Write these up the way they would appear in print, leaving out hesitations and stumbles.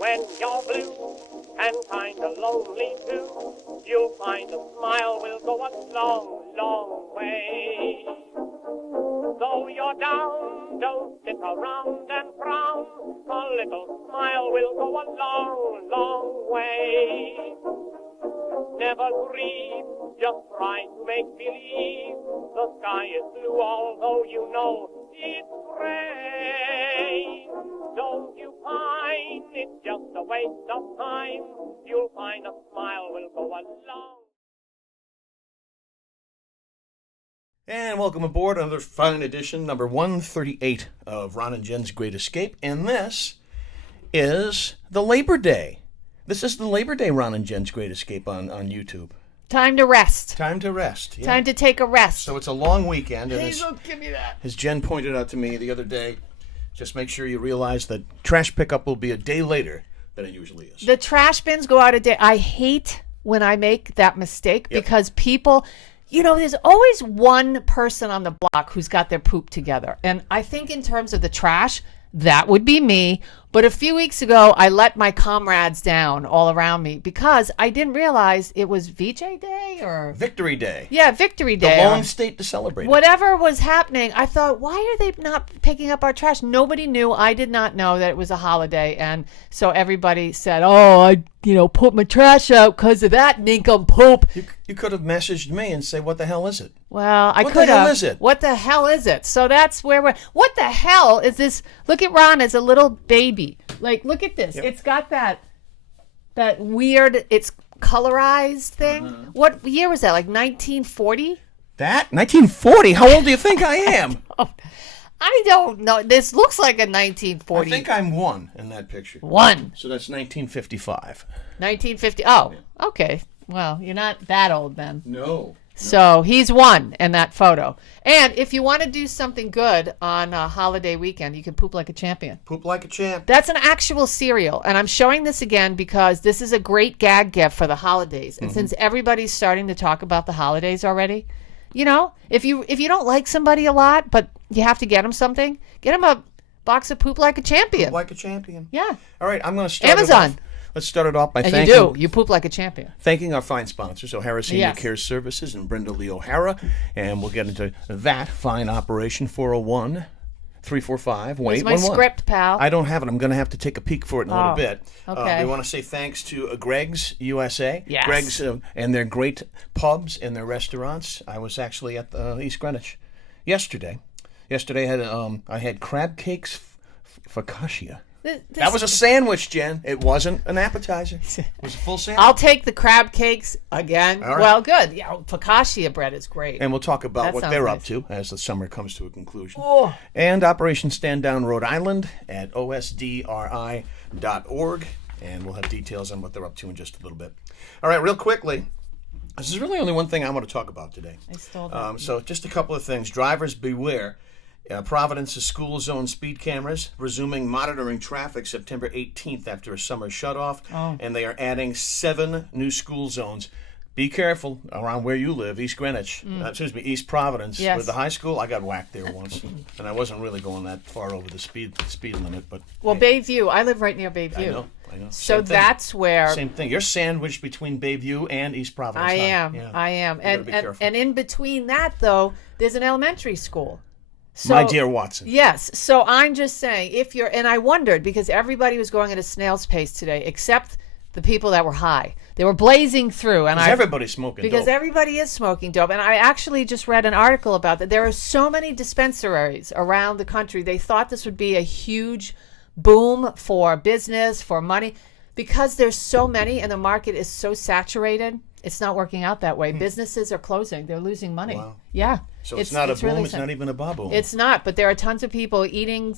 When you're blue and kinda lonely too, you'll find a smile will go a long, long way. Though you're down, don't sit around and frown. A little smile will go a long, long way. Never grieve, just try to make believe the sky is blue, although you know it's gray. Don't you pine, it's just a waste of time. You'll find a smile will go a long. And welcome aboard another fine edition, number 138 of Ron and Jen's Great Escape. And this is the Labor Day. This is the Labor Day Ron and Jen's Great Escape on YouTube. Time to rest. Time to rest. Yeah. Time to take a rest. So it's a long weekend. And Please don't give me that. As Jen pointed out to me the other day, just make sure you realize that trash pickup will be a day later than it usually is. The trash bins go out a day. I hate when I make that mistake because people... You know, there's always one person on the block who's got their poop together. And I think in terms of the trash, that would be me. But a few weeks ago, I let my comrades down all around me because I didn't realize it was VJ Day or... Victory Day. Yeah, Victory Day. The lone state to celebrate. Whatever was happening, I thought, why are they not picking up our trash? Nobody knew. I did not know that it was a holiday. And so everybody said, oh, I put my trash out because of that nincompoop. You could have messaged me and say, what the hell is it? Well, I could have. What the hell is it? What the hell is it? So that's where we're... What the hell is this? Look at Ron as a little baby. Like, look at this. Yep. It's got that weird, it's colorized thing. What year was that? Like 1940? That? 1940? How old do you think I am? I don't know. This looks like a 1940. I think I'm one in that picture. One. So that's 1955. 1950. Oh, okay. Well, you're not that old then. No. So he's one in that photo. And if you want to do something good on a holiday weekend, you can poop like a champion. Poop like a champ. That's an actual cereal. And I'm showing this again because this is a great gag gift for the holidays. And since everybody's starting to talk about the holidays already, if you don't like somebody a lot, but you have to get them something, get them a box of poop like a champion. Poop like a champion. Yeah. All right, I'm going to start Amazon. Let's start it off by and thanking... you do. You poop like a champion. Thanking our fine sponsors, O'Hara Senior Care Services and Brenda Lee O'Hara. And we'll get into that fine operation, 401-345-1811. Where's my script, pal? I don't have it. I'm going to have to take a peek for it in a little bit. Okay. We want to say thanks to Greg's USA. Yes. Greg's and their great pubs and their restaurants. I was actually at East Greenwich yesterday. Yesterday I had crab cakes focaccia. That was a sandwich, Jen. It wasn't an appetizer. It was a full sandwich. I'll take the crab cakes again. All right. Well, good. Yeah, focaccia bread is great. And we'll talk about what they're up to as the summer comes to a conclusion. Oh. And Operation Stand Down Rhode Island at osdri.org. And we'll have details on what they're up to in just a little bit. All right, real quickly. This is really only one thing I want to talk about today. I stole that. So just a couple of things. Drivers, beware. Providence's school zone speed cameras resuming monitoring traffic September 18th after a summer shutoff. And they are adding 7 new school zones. Be careful around where you live, East Greenwich. East Providence. Yes. With the high school, I got whacked there once. And I wasn't really going that far over the speed limit. But well, hey. Bayview. I live right near Bayview. I know. So that's where... Same thing. You're sandwiched between Bayview and East Providence. I am. And in between that, though, there's an elementary school. So, my dear Watson. Yes. So I'm just saying, and I wondered, because everybody was going at a snail's pace today, except the people that were high. They were blazing through. Because everybody's smoking dope. Because everybody is smoking dope. And I actually just read an article about that. There are so many dispensaries around the country. They thought this would be a huge boom for business, for money. Because there's so many and the market is so saturated, it's not working out that way. Businesses are closing. They're losing money. Wow. Yeah. So it's not a boom. Really it's not even a ba-boom. It's not, but there are tons of people eating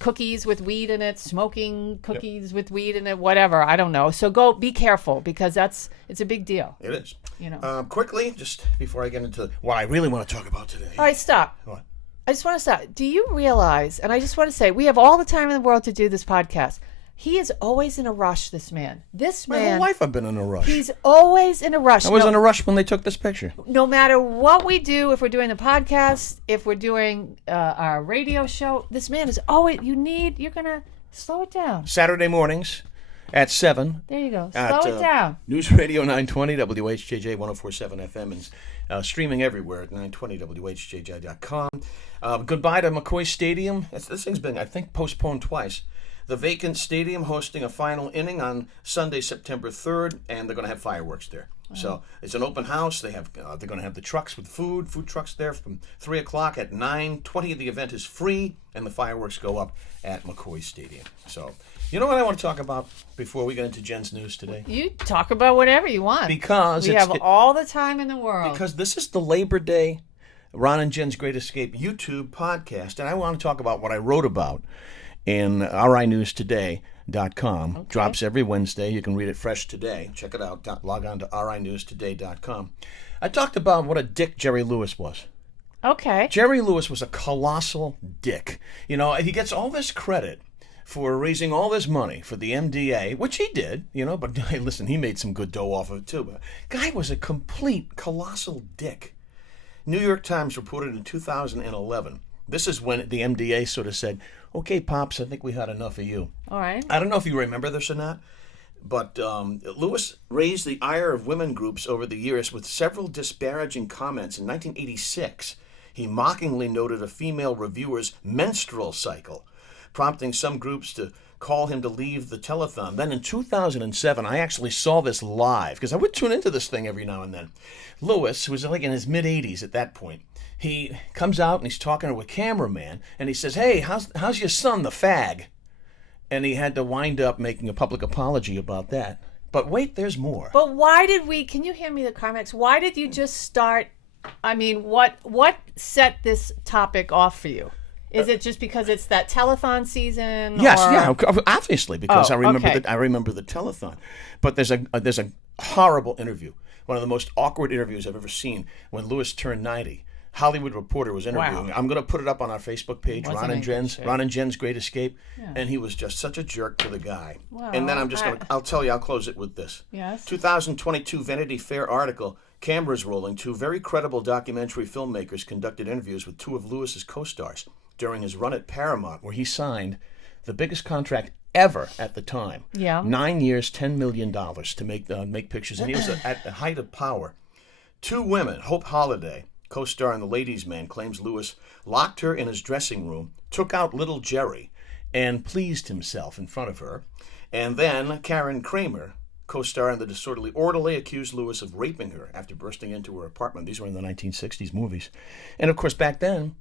cookies with weed in it, smoking cookies with weed in it, whatever. I don't know. So be careful because it's a big deal. It is. Quickly, just before I get into what I really want to talk about today. All right, stop. What? I just want to stop. Do you realize, and I just want to say, we have all the time in the world to do this podcast. He is always in a rush, this man. My whole life I've been in a rush. He's always in a rush. I was in a rush when they took this picture. No matter what we do, if we're doing the podcast, if we're doing our radio show, this man is always, you're going to slow it down. Saturday mornings, at 7. There you go. At, Slow it down. News Radio 920 WHJJ 104.7 FM and streaming everywhere at 920WHJJ.com. Goodbye to McCoy Stadium. This thing's been, I think, postponed twice. The vacant stadium hosting a final inning on Sunday, September 3rd, and they're going to have fireworks there. So it's an open house. They're going to have the trucks with food trucks there from 3 o'clock at 9:20. The event is free, and the fireworks go up at McCoy Stadium. So, you know what I want to talk about before we get into Jen's news today? You talk about whatever you want. Because we have all the time in the world. Because this is the Labor Day Ron and Jen's Great Escape YouTube podcast, and I want to talk about what I wrote about in rinewstoday.com. Okay. Drops every Wednesday. You can read it fresh today. Check it out. Log on to rinewstoday.com. I talked about what a dick Jerry Lewis was. Okay. Jerry Lewis was a colossal dick. You know, he gets all this credit for raising all this money for the MDA, which he did, you know, but hey, listen, he made some good dough off of it too. But guy was a complete colossal dick. New York Times reported in 2011. This is when the MDA sort of said, okay, Pops, I think we had enough of you. All right. I don't know if you remember this or not, but Lewis raised the ire of women groups over the years with several disparaging comments. In 1986, he mockingly noted a female reviewer's menstrual cycle, prompting some groups to call him to leave the telethon. Then in 2007, I actually saw this live, because I would tune into this thing every now and then. Lewis, who was like in his mid-80s at that point, he comes out and he's talking to a cameraman, and he says, hey, how's your son, the fag? And he had to wind up making a public apology about that. But wait, there's more. But why did can you hand me the climax? Why did you just start, I mean, what set this topic off for you? Is it just because it's that telethon season? Yes, or? yeah, obviously, because I remember okay. I remember the telethon. But there's a horrible interview, one of the most awkward interviews I've ever seen, when Lewis turned 90. Hollywood Reporter was interviewing. Wow. I'm going to put it up on our Facebook page, Ron and Jen's Great Escape. Yeah. And he was just such a jerk to the guy. Well, and then I'll tell you, I'll close it with this. Yes. 2022 Vanity Fair article, cameras rolling. Two very credible documentary filmmakers conducted interviews with two of Lewis's co-stars during his run at Paramount, where he signed the biggest contract ever at the time. Yeah. 9 years, $10 million to make pictures. And he was at the height of power. Two women, Hope Holiday, co-star in The Ladies' Man, claims Lewis locked her in his dressing room, took out little Jerry, and pleased himself in front of her. And then Karen Kramer, co-star in The Disorderly Orderly, accused Lewis of raping her after bursting into her apartment. These were in the 1960s movies. And of course, back then,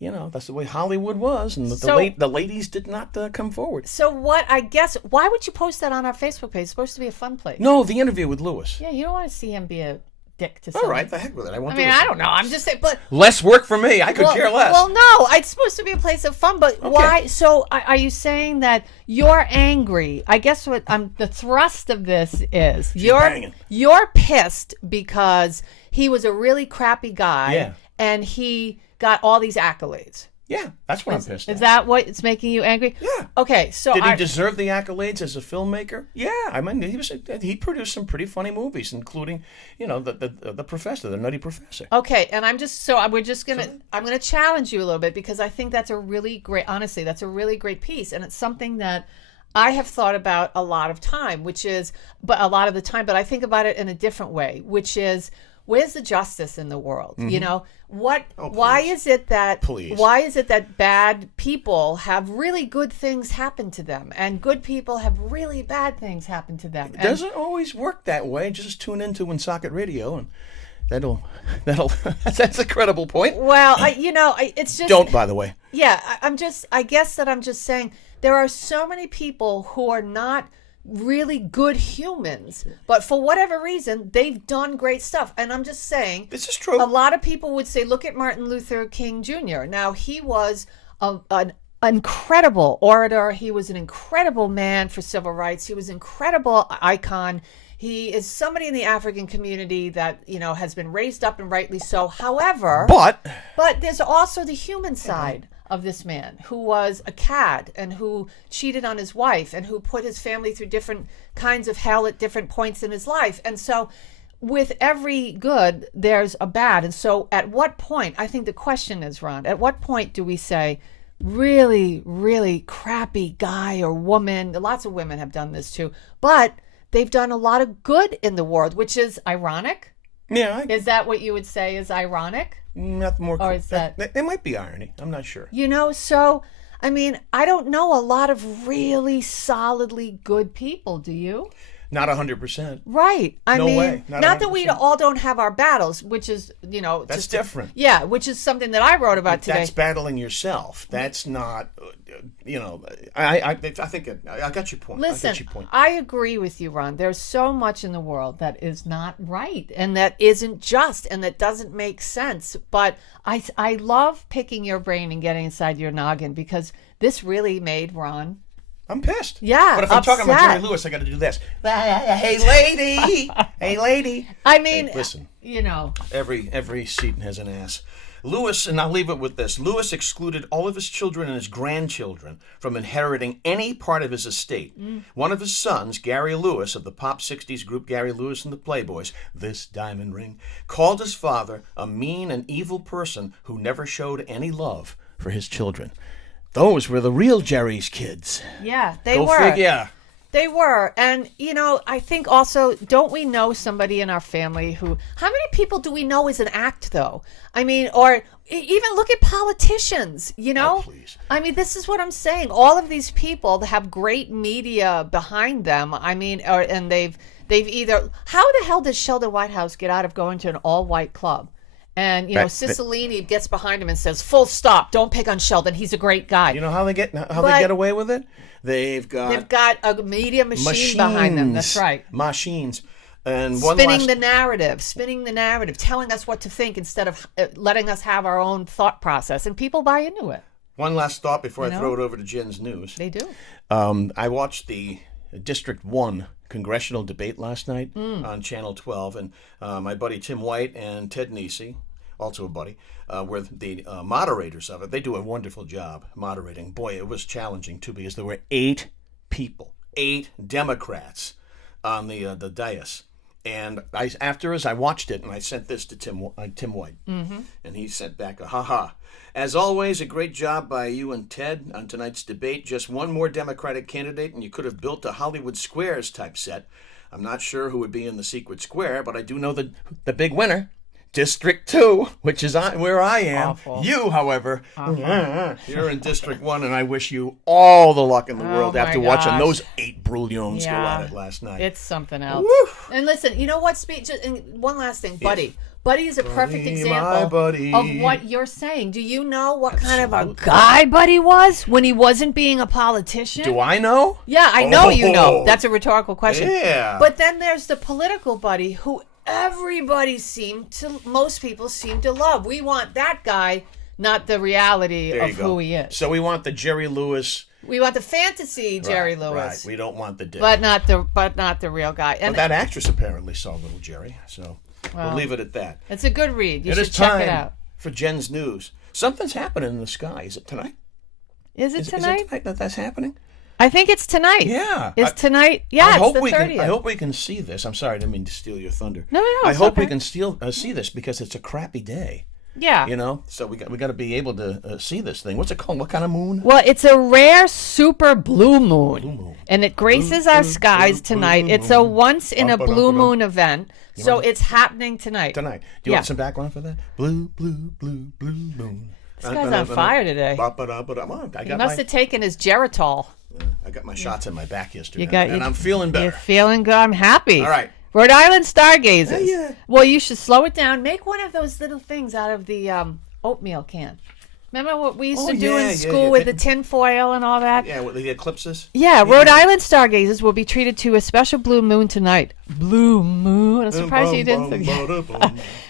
you know, that's the way Hollywood was, and the ladies did not come forward. So why would you post that on our Facebook page? It's supposed to be a fun place. No, the interview with Lewis. Yeah, you don't want to see him be a dick to someone. All right, the heck with it. I don't know. I'm just saying, but less work for me. I could care less. Well, no, it's supposed to be a place of fun. But why? So, are you saying that you're angry? I guess what the thrust of this is you're pissed because he was a really crappy guy, and he got all these accolades. Yeah, that's what I'm pissed at. Is that what it's making you angry? Yeah. Okay, so did he deserve the accolades as a filmmaker? Yeah, I mean, he produced some pretty funny movies, including, you know, the Professor, the Nutty Professor. Okay, and I'm gonna challenge you a little bit, because I think that's a really great piece, and it's something that I have thought about a lot of the time, but I think about it in a different way, which is, where's the justice in the world? Mm-hmm. You know, why is it that bad people have really good things happen to them, and good people have really bad things happen to them? It doesn't always work that way. Just tune into Woonsocket Radio, and that'll that's a credible point. Well, it's just don't, by the way. Yeah, I guess that I'm just saying there are so many people who are not really good humans, but for whatever reason they've done great stuff. And I'm just saying, this is true. A lot of people would say, look at Martin Luther King Jr. Now, he was an incredible orator. He was an incredible man for civil rights. He was an incredible icon. He is somebody in the African community that, you know, has been raised up, and rightly so. However, but there's also the human side of this man, who was a cad and who cheated on his wife and who put his family through different kinds of hell at different points in his life. And so with every good, there's a bad. And so at what point, I think the question is, Ron, at what point do we say, really, really crappy guy or woman. Lots of women have done this too, but they've done a lot of good in the world, which is ironic. Yeah. Is that what you would say is ironic? Not more. Or is that... It might be irony. I'm not sure. So, I mean, I don't know a lot of really solidly good people, do you? Not 100%. Right. I mean, way. Not that we all don't have our battles, which is, that's just different. Yeah, which is something that I wrote about today. That's battling yourself. That's not, I think I got your point. Listen, I got your point. I agree with you, Ron. There's so much in the world that is not right and that isn't just and that doesn't make sense. But I love picking your brain and getting inside your noggin because this really made Ron... I'm pissed. Yeah, but if I'm talking about upset. Jerry Lewis, I got to do this. Hey, lady. Hey, lady. I mean, hey, listen. Every seat has an ass. Lewis, and I'll leave it with this. Lewis excluded all of his children and his grandchildren from inheriting any part of his estate. One of his sons, Gary Lewis, of the pop 60s group Gary Lewis and the Playboys, This Diamond Ring, called his father a mean and evil person who never showed any love for his children. Those were the real Jerry's kids. Yeah, they Go were. Figure. They were. And, I think also, don't we know somebody in our family how many people do we know is an act, though? I mean, or even look at politicians, Oh, please. I mean, this is what I'm saying. All of these people have great media behind them. I mean, and they've either, how the hell does Sheldon Whitehouse get out of going to an all-white club? And, Cicilline gets behind him and says, full stop, don't pick on Sheldon. He's a great guy. You know how they get away with it? They've got a media machine behind them. That's right. Machines. And spinning the narrative, telling us what to think instead of letting us have our own thought process. And people buy into it. One last thought before I throw it over to Jen's news. They do. I watched the District 1 congressional debate last night on Channel 12. And my buddy Tim White and Ted Nesi, also a buddy, were the moderators of it. They do a wonderful job moderating. Boy, it was challenging, too, because there were 8 people, 8 Democrats on the dais. And as I watched it, and I sent this to Tim White, and he sent back a ha-ha. As always, a great job by you and Ted on tonight's debate. Just one more Democratic candidate, and you could have built a Hollywood Squares type set. I'm not sure who would be in the secret square, but I do know the big winner. District 2, which is where I am. Awful. You, however, you're in District 1, and I wish you all the luck in the world after watching those 8 brouillons go at it last night. It's something else. Woo. And listen, you know what, and one last thing, Buddy. Yes. Buddy is a perfect example buddy. of what you're saying. Do you know what kind of a guy Buddy was when he wasn't being a politician? Do I know? Yeah, I know you know. That's a rhetorical question. Yeah. But then there's the political Buddy who most people seem to love. We want that guy, not the reality of who he is. So we want the Jerry Lewis. We want the fantasy Jerry Lewis. Right. We don't want the dick. But not the real guy. And that actress apparently saw little Jerry, so we'll leave it at that. It's a good read. You it should is check time it out. For Jen's news. Something's happening in the sky. Is it tonight? Is it tonight? Is it tonight that's happening? I think it's tonight. Yeah. It's tonight. Yeah, it's the 30th. I hope we can see this. I'm sorry, I didn't mean to steal your thunder. No. I hope we can see this because it's a crappy day. Yeah. So we got to be able to see this thing. What's it called? What kind of moon? Well, it's a rare super blue moon. And it graces our skies tonight. It's a once in a blue moon event. So it's happening tonight. Do you want some background for that? Blue, blue, blue, blue moon. This guy's on fire today. He must have taken his Geritol. I got my shots in my back yesterday, and I'm feeling better. You're feeling good. I'm happy. All right. Rhode Island Stargazers. Yeah. Well, you should slow it down. Make one of those little things out of the oatmeal can. Remember what we used to do in school with the tin foil and all that? Yeah, with the eclipses? Yeah, Rhode Island Stargazers will be treated to a special blue moon tonight. Blue moon. I'm surprised you didn't.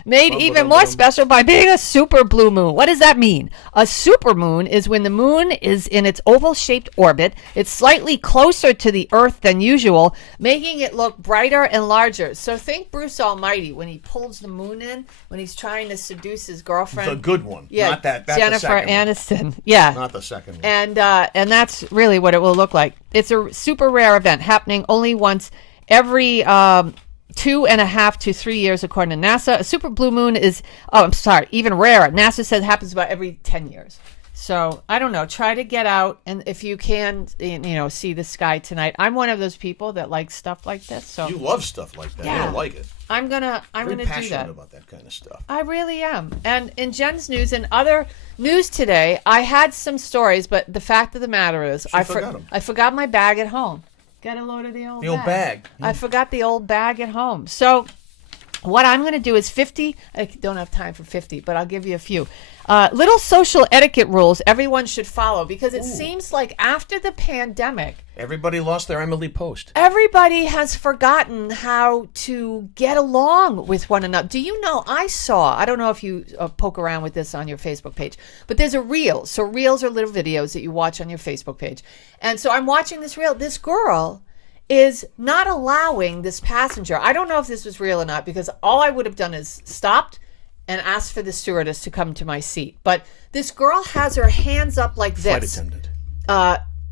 Made even more special by being a super blue moon. What does that mean? A super moon is when the moon is in its oval-shaped orbit. It's slightly closer to the Earth than usual, making it look brighter and larger. So think Bruce Almighty when he pulls the moon in, when he's trying to seduce his girlfriend. The good one. Yeah, not that. That's Jennifer the second Aniston. One. Yeah. Not the second one. And that's really what it will look like. It's a super rare event happening only once every 2.5 to 3 years, according to NASA. A super blue moon is, even rarer. NASA says it happens about every 10 years. So I don't know. Try to get out, and if you can, see the sky tonight. I'm one of those people that likes stuff like this. So You love stuff like that. Yeah. You don't like it. I'm gonna Very do passionate that. about that kind of stuff. I really am. And in Jen's news and other news today, I had some stories, but the fact of the matter is, I forgot 'em. I forgot my bag at home. Got a load of the old bag. I forgot the old bag at home. So what I'm going to do is 50. I don't have time for 50, but I'll give you a few. Little social etiquette rules everyone should follow, because it seems like after the pandemic, Everybody lost their Emily Post. everybody has forgotten how to get along with one another. Do you know, I don't know if you poke around with this on your Facebook page, but there's a reel. So reels are little videos that you watch on your Facebook page. And so I'm watching this reel. This girl is not allowing this passenger. I don't know if this was real or not, because all I would have done is stopped and asked for the stewardess to come to my seat. But this girl has her hands up like this. Flight attendant.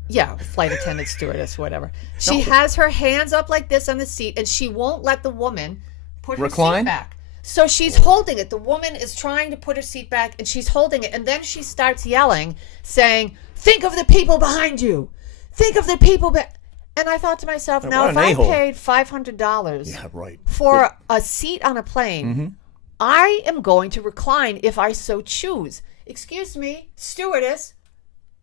Yeah, flight attendant, stewardess, whatever. She has her hands up like this on the seat, and she won't let the woman put her Recline? seat back. So she's holding it. The woman is trying to put her seat back, and she's holding it. And then she starts yelling, saying, "Think of the people behind you. Think of the people And I thought to myself, now what if an I a-hole. paid $500 Yeah, right. for a seat on a plane, I am going to recline if I so choose. Excuse me, stewardess,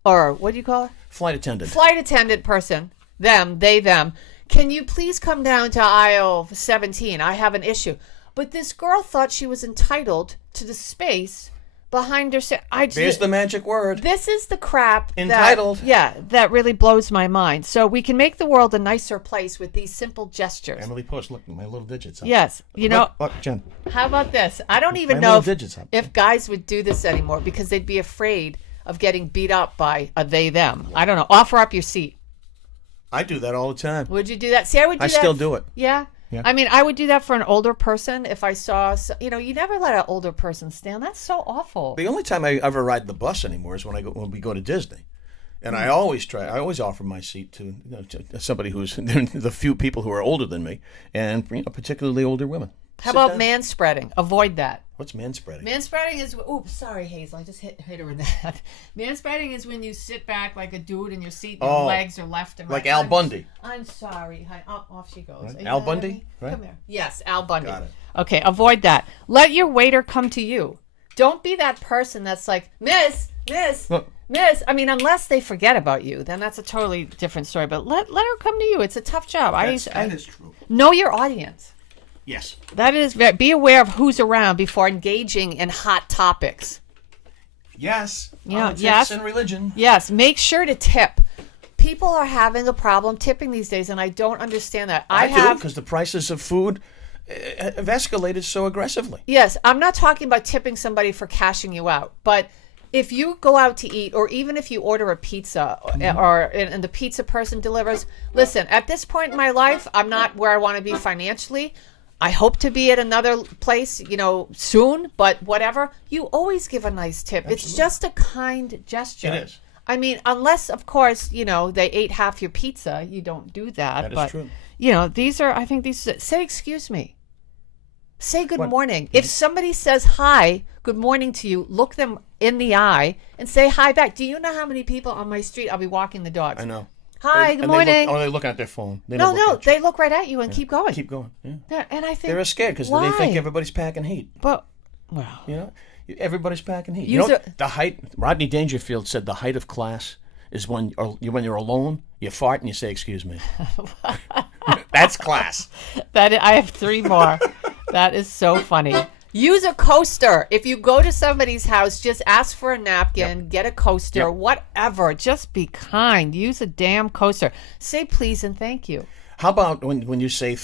or what do you call her? Flight attendant. Flight attendant person, them, they, them. Can you please come down to aisle 17? I have an issue. But this girl thought she was entitled to the space behind her. There's the magic word. This is the crap. Entitled. That really blows my mind. So we can make the world a nicer place with these simple gestures. Emily Post, look, my little digits. Huh? Yes. Look, Jen. How about this? I don't even My know little digits up. if guys would do this anymore, because they'd be afraid of getting beat up by a they, them. I don't know. Offer up your seat. I do that all the time. Would you do that? See, I would do that. I still do it. Yeah? Yeah. I mean, I would do that for an older person if I saw, you never let an older person stand. That's so awful. The only time I ever ride the bus anymore is when we go to Disney. And I always offer my seat to, to somebody who's the few people who are older than me, and particularly older women. How about manspreading? Avoid that. What's manspreading? Manspreading is, oops, sorry, Hazel, I just hit her in the head. Manspreading is when you sit back like a dude in your seat and your legs are left and right. Like Al Bundy. I'm sorry. Off she goes. Right. Al Bundy? Right? Come here. Yes, Al Bundy. Got it. Okay, avoid that. Let your waiter come to you. Don't be that person that's like, Miss. I mean, unless they forget about you, then that's a totally different story. But let her come to you. It's a tough job. That is true. Know your audience. Yes. That is, be aware of who's around before engaging in hot topics. Yes. Yeah, Politics yes. and religion. Yes, make sure to tip. People are having a problem tipping these days, and I don't understand that. I do, because the prices of food have escalated so aggressively. Yes, I'm not talking about tipping somebody for cashing you out, but if you go out to eat, or even if you order a pizza, and the pizza person delivers, listen, at this point in my life, I'm not where I want to be financially. I hope to be at another place, soon, but whatever. You always give a nice tip. Absolutely. It's just a kind gesture. It is. I mean, unless, of course, they ate half your pizza. You don't do that. That is true. Say excuse me. Say good morning. If somebody says hi, good morning to you, look them in the eye and say hi back. Do you know how many people on my street, I'll be walking the dogs. I know. Hi, good morning. They look at their phone. They look right at you and keep going. Keep going. Yeah. And I think they're scared because they think everybody's packing heat. But, everybody's packing heat. The height. Rodney Dangerfield said the height of class is when you're alone, you fart and you say, "Excuse me." That's class. I have 3 more. That is so funny. Use a coaster. If you go to somebody's house, just ask for a napkin, get a coaster, whatever. Just be kind. Use a damn coaster. Say please and thank you. How about when you say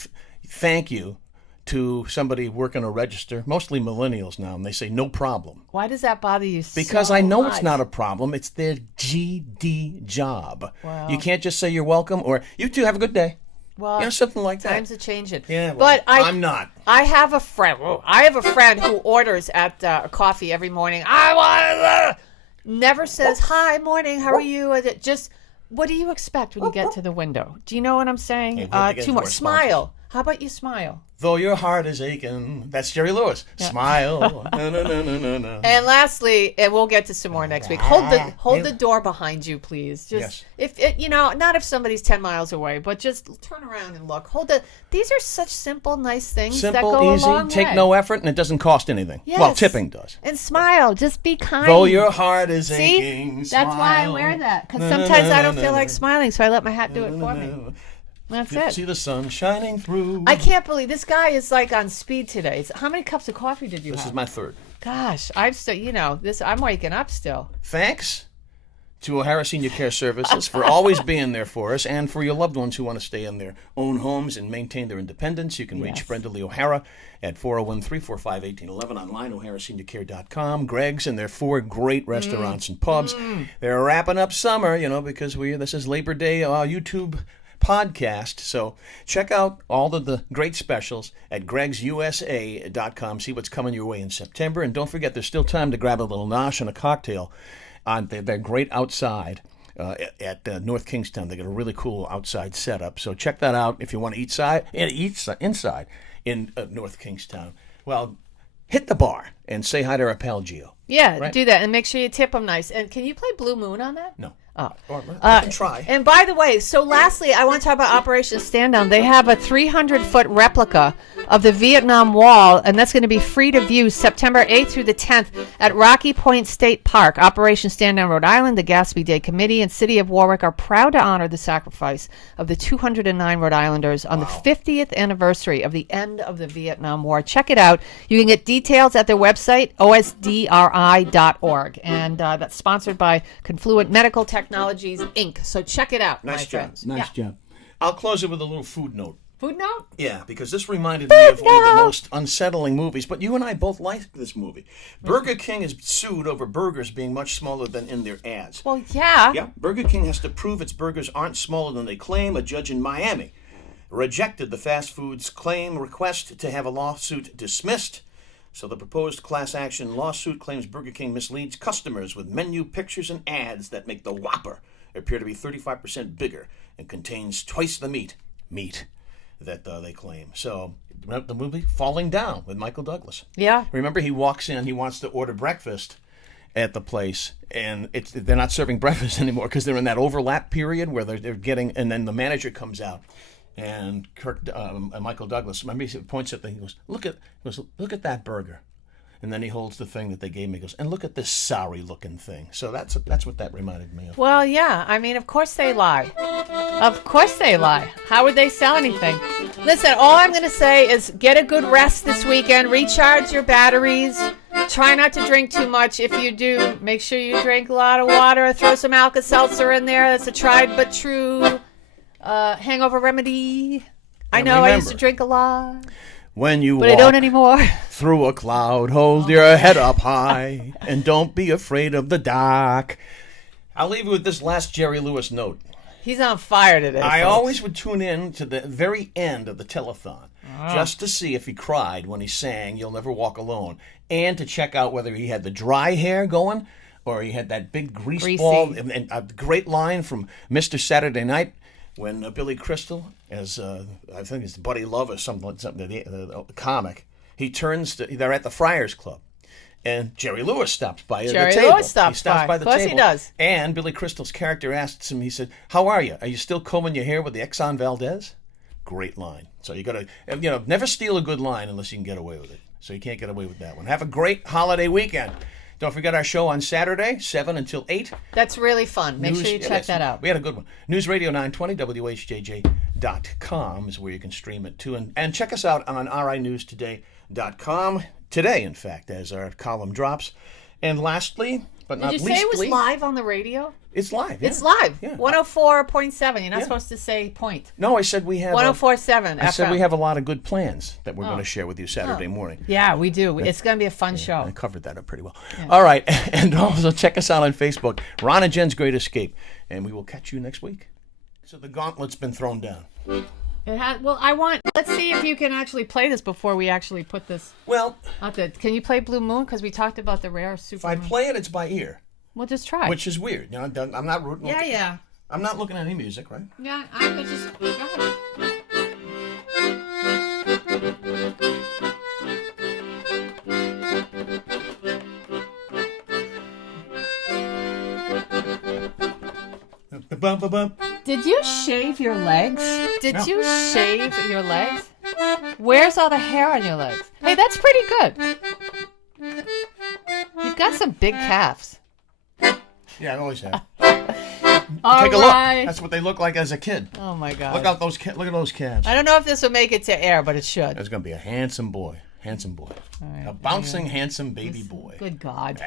thank you to somebody working a register, mostly millennials now, and they say no problem. Why does that bother you so Because I know much? it's not a problem. It's their GD job. Wow. You can't just say you're welcome or you two have a good day. Well, something like that. Times are changing. Yeah, but I'm not. I have a friend. I have a friend who orders at coffee every morning. Never says hi, morning. How are you? Just what do you expect when you get to the window? Do you know what I'm saying? Hey, 2 more. Smile. How about you smile? Though your heart is aching. That's Jerry Lewis. Smile. No, no, no, no, no, no. And lastly, and we'll get to some more next week. Hold the door behind you, please. Just if it, not if somebody's 10 miles away, but just turn around and look. These are such simple, nice things that go easy, a long take way. no effort, and it doesn't cost anything. Yes. Well, tipping does. And smile. Just be kind. Though your heart is aching. See? That's why I wear that. Because sometimes I don't feel like smiling, so I let my hat do it for me. That's it. See the sun shining through. I can't believe this guy is like on speed today. How many cups of coffee did you have? This is my third. Gosh, I'm still, I'm waking up still. Thanks to O'Hara Senior Care Services for always being there for us, and for your loved ones who want to stay in their own homes and maintain their independence. You can reach Brenda Lee O'Hara at 401-345-1811, online, o'haraseniorcare.com. Greg's and their 4 great restaurants and pubs. They're wrapping up summer, because this is Labor Day YouTube podcast. So check out all of the great specials at gregsusa.com. See what's coming your way in September. And don't forget, there's still time to grab a little nosh and a cocktail. They're great outside at North Kingstown. They got a really cool outside setup. So check that out if you want to eat inside in North Kingstown. Well, hit the bar and say hi to our pal Gio. Yeah, right? Do that. And make sure you tip them nice. And can you play Blue Moon on that? No. Oh. I can try. And by the way, so lastly, I want to talk about Operation Stand Down. They have a 300-foot replica of the Vietnam Wall, and that's going to be free to view September 8th through the 10th at Rocky Point State Park. Operation Stand Down Rhode Island, the Gatsby Day Committee, and City of Warwick are proud to honor the sacrifice of the 209 Rhode Islanders on the 50th anniversary of the end of the Vietnam War. Check it out. You can get details at their website, osdri.org. And that's sponsored by Confluent Medical Technologies, Inc. So check it out, nice my job. friends. Nice job. I'll close it with a little food note. Food note? Yeah, because this reminded me of one of the most unsettling movies, but you and I both liked this movie. Burger King is sued over burgers being much smaller than in their ads. Well, yeah. Yeah, Burger King has to prove its burgers aren't smaller than they claim. A judge in Miami rejected the fast food's claim request to have a lawsuit dismissed. So the proposed class action lawsuit claims Burger King misleads customers with menu pictures and ads that make the Whopper appear to be 35% bigger and contains twice the meat that they claim. So the movie Falling Down with Michael Douglas. Yeah. Remember, he walks in, he wants to order breakfast at the place, and they're not serving breakfast anymore because they're in that overlap period where they're getting, and then the manager comes out. And Michael Douglas, remember, he points at the, he goes, look at that burger. And then he holds the thing that they gave me. He goes, and look at this sorry-looking thing. So that's what that reminded me of. Well, yeah. I mean, of course they lie. Of course they lie. How would they sell anything? Listen, all I'm going to say is get a good rest this weekend. Recharge your batteries. Try not to drink too much. If you do, make sure you drink a lot of water. Throw some Alka-Seltzer in there. That's a tried but true hangover remedy. I know, I used to drink a lot. When you but walk I don't anymore. Through a cloud, hold your head up high, and don't be afraid of the dark. I'll leave you with this last Jerry Lewis note. He's on fire today. I folks. always would tune in to the very end of the telethon just to see if he cried when he sang You'll Never Walk Alone, and to check out whether he had the dry hair going or he had that big greasy ball. And a great line from Mr. Saturday Night when Billy Crystal, as I think it's Buddy Love or something, the comic, he turns to, they're at the Friars Club, and Jerry Lewis stops by the table. Jerry Lewis stops by the table. Of course he does. And Billy Crystal's character asks him, he said, how are you? Are you still combing your hair with the Exxon Valdez? Great line. So you got to, never steal a good line unless you can get away with it. So you can't get away with that one. Have a great holiday weekend. Don't forget our show on Saturday, 7 until 8. That's really fun. Make sure you check that out. We had a good one. News Radio 920, WHJJ.com is where you can stream it too. And check us out on rinewstoday.com. Today, in fact, as our column drops. And lastly, but not leastly. Did you say it was live on the radio? It's live. Yeah. It's live. Yeah. 104.7. You're not supposed to say point. No, I said we have 104.7 I said we have a lot of good plans that we're going to share with you Saturday morning. Yeah, we do. It's going to be a fun show. I covered that up pretty well. Yeah. All right. And also check us out on Facebook, Ron and Jen's Great Escape. And we will catch you next week. So the gauntlet's been thrown down. It has. Well, let's see if you can actually play this before we actually put this out there. Can you play Blue Moon? Because we talked about the rare super. If I play it, it's by ear. We'll just try. Which is weird. I'm not rooting. Yeah. I'm not looking at any music, right? Yeah, I could just. Go ahead. Did you shave your legs? Did you shave your legs? Where's all the hair on your legs? Hey, that's pretty good. You've got some big calves. Yeah, I always have. All Take a right. look. That's what they look like as a kid. Oh my God. Look out those. Look at those calves. I don't know if this will make it to air, but it should. That's gonna be a handsome boy. Handsome boy. All right. A bouncing, handsome baby boy. Good God.